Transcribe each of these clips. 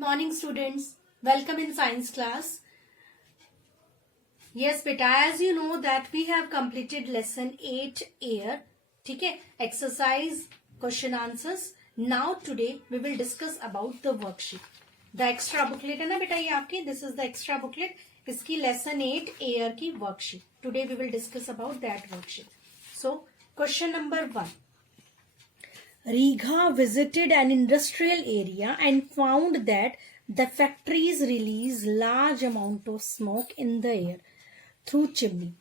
morning students, welcome in science class. Yes beta, as you know that we have completed lesson 8 air. ठीक है, exercise question answers. Now today we will discuss about the worksheet. The extra booklet है ना बेटा ये आपकी, this is the extra booklet. इसकी lesson 8 air की worksheet. Today we will discuss about that worksheet. So question number 1. Righa visited an industrial area and found that the factories release large amount of smoke in the air through chimney.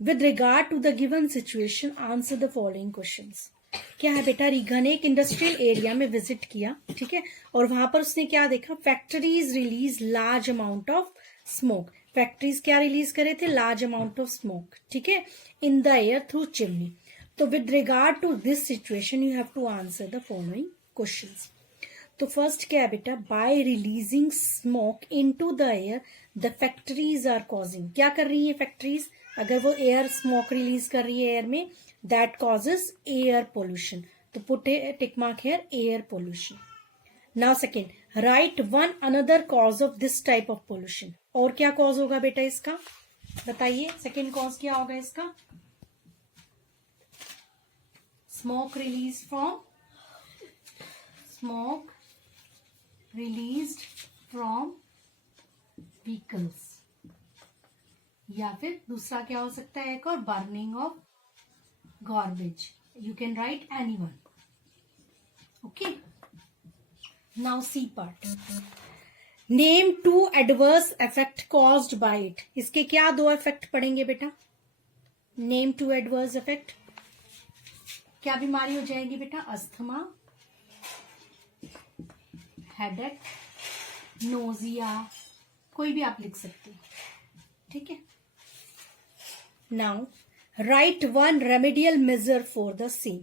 With regard to the given situation, answer the following questions. क्या है बेटा, रीगा ने एक industrial area में visit किया, ठीक है, और वहां पर उसने क्या देखा, factories release large amount of smoke. Factories क्या रिलीज करे थे, लार्ज अमाउंट ऑफ स्मोक, ठीक है, in the air through chimney. तो with regard to this situation you have to answer the following questions. तो फर्स्ट क्या है बेटा, by releasing smoke into the air the factories are causing. क्या कर रही है फैक्ट्रीज, अगर वो एयर स्मोक रिलीज कर रही है एयर में, दैट कॉजेज एयर पोल्यूशन. तो put tick mark here, air pollution. Now second, right one another cause of this type of pollution. और क्या कॉज होगा बेटा इसका, बताइए सेकेंड कॉज क्या होगा इसका. Smoke released from vehicles. या फिर दूसरा क्या हो सकता है, एक और, burning of garbage. You can write anyone. Okay. Now C part. Name two adverse effect caused by it. इसके क्या दो इफेक्ट पड़ेंगे बेटा, नेम टू एडवर्स इफेक्ट. क्या बीमारी हो जाएगी बेटा, अस्थमा, हेडेक, नोजिया, कोई भी आप लिख सकते हैं, ठीक है. Now write one remedial measure for the same.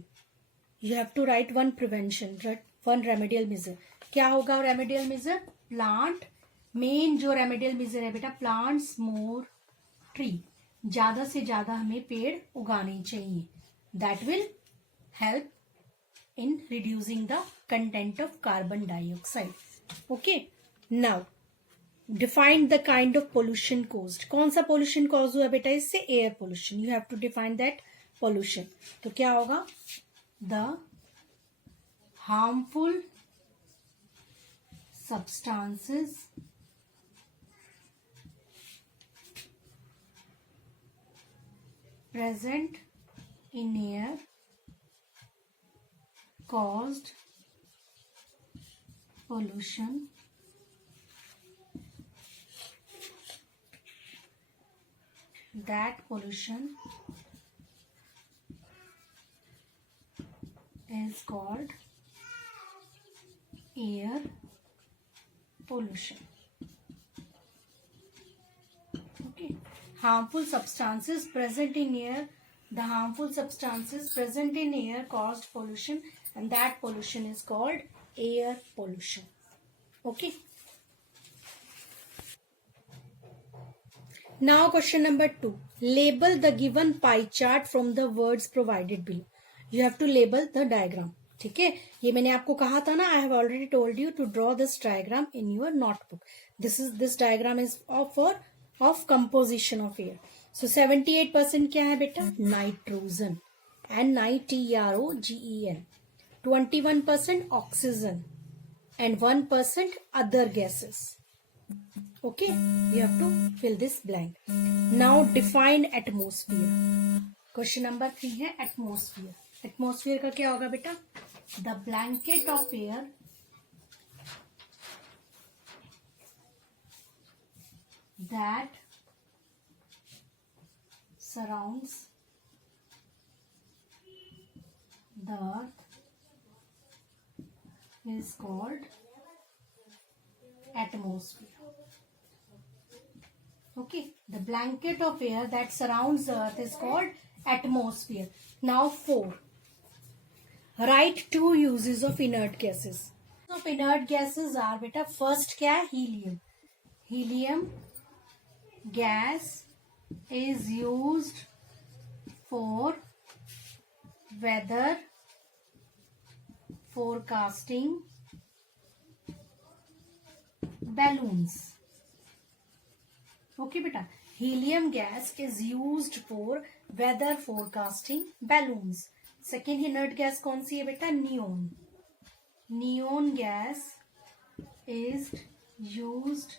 You have to write one prevention, one remedial measure. क्या होगा रेमेडियल मेजर, प्लांट, मेन जो रेमेडियल मेजर है बेटा, प्लांट्स मोर ट्री. ज्यादा से ज्यादा हमें पेड़ उगाने चाहिए. That will help in reducing the content of carbon dioxide. Okay. Now define the kind of pollution caused. कौन सा pollution cause हुआ बेटा इससे, air pollution. You have to define that pollution. तो क्या होगा, the harmful substances present in air caused pollution. That pollution is called air pollution. Okay. Harmful substances present in air. The harmful substances present in air caused pollution, and that pollution is called air pollution. Okay. Now question number 2. Label the given pie chart from the words provided below. You have to label the diagram. ठीक है, ये मैंने आपको कहा था ना, I have already told you to draw this diagram in your notebook. This diagram is of composition of air. So 78% क्या है बेटा, nitrogen, NITROGEN. 21% oxygen and 1% other gases. Okay, you have to fill this blank. Now define atmosphere. Question number 3 है atmosphere. Atmosphere का क्या होगा बेटा, the blanket of air that surrounds the earth is called atmosphere. Okay, the blanket of air that surrounds the earth is called atmosphere. Now 4. Write two uses of inert gases. Of inert gases are beta, first क्या है, helium. Helium gas is used for weather forecasting balloons. Okay beta. Helium gas is used for weather forecasting balloons. Second inert gas कौन सी है बेटा? Neon. Neon gas is used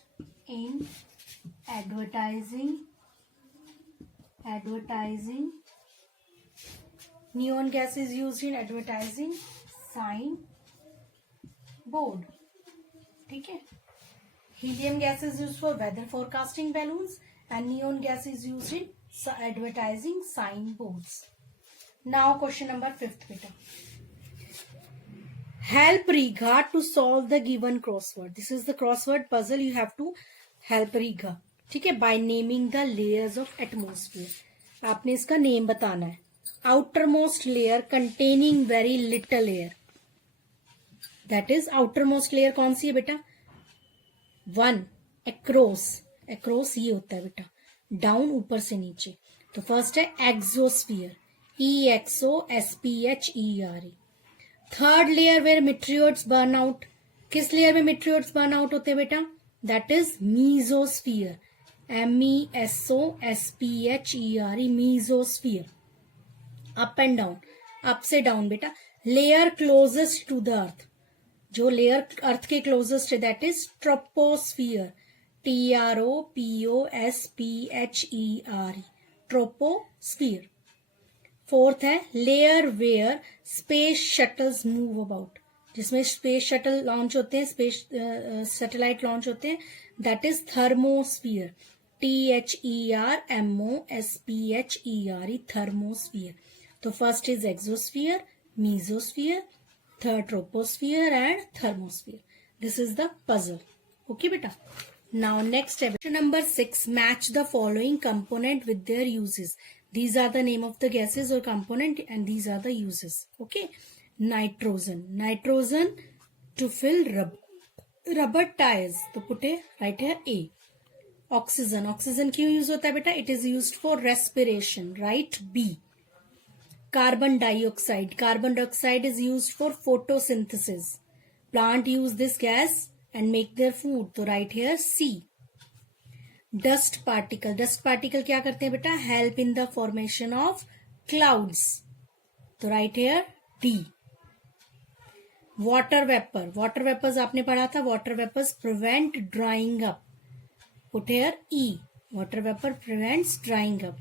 in advertising. Neon gas is used in advertising sign board. ठीक है. Helium gas is used for weather forecasting balloons and neon gas is used in advertising sign boards. Now question number 5th beta. Help Riga to solve the given crossword. This is the crossword puzzle. You have to help Riga. ठीक है. By naming the layers of atmosphere. आपने इसका name बताना है. Outermost layer containing very little air. That is outermost layer कौन सी है बेटा? 1 across ये होता है बेटा. डाउन ऊपर से नीचे. तो फर्स्ट है exosphere. EXOSPHERE. Third layer where meteors burn out. किस लेयर में मीटियोर्स बर्न आउट होते हैं बेटा? That is mesosphere. MESOSPHERE. Mesosphere. Up and down. Up से डाउन बेटा. Layer closest to the earth. जो लेयर अर्थ के क्लोजेस्ट है that is troposphere. TROPOSPHERE. Troposphere. Fourth है layer where space shuttles move about. जिसमें स्पेस शटल लॉन्च होते हैं, space satellite launch होते हैं, that is thermosphere. THERMOSPHERE. Thermosphere. तो first is exosphere, mesosphere, third troposphere and thermosphere. This is the puzzle. Okay beta. Now next question number 6. Match the following component with their uses. These are the name of the gases or component and these are the uses. Okay. Nitrogen. Nitrogen to fill rubber tires. So put a right here A. Oxygen. Oxygen क्यों use होता है बेटा? It is used for respiration. Right B. Carbon dioxide. Carbon dioxide is used for photosynthesis. Plant use this gas and make their food. So right here C. Dust particle. Dust particle क्या करते हैं बेटा? Help in the formation of clouds. So right here D. Water vapor. Water vapors आपने पढ़ा था. Water vapors prevent drying up. Put here E. Water vapor prevents drying up.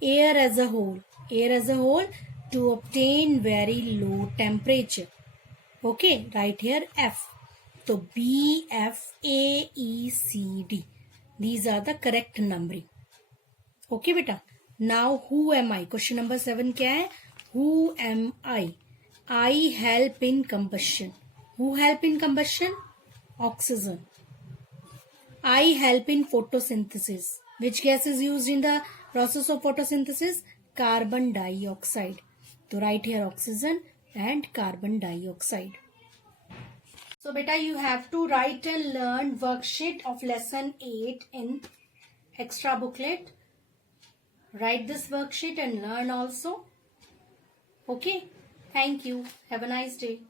Air as a whole. Air as a whole to obtain very low temperature. Okay, right here F. So BFAECD. These are the correct numbering. Okay beta. Now who am I? Question number 7 क्या है? Who am I? I help in combustion. Who help in combustion? Oxygen. I help in photosynthesis. Which gas is used in the process of photosynthesis? Carbon dioxide. So write here oxygen and carbon dioxide. So beta you have to write and learn worksheet of lesson 8 in extra booklet. Write this worksheet and learn also. Okay. Thank you. Have a nice day.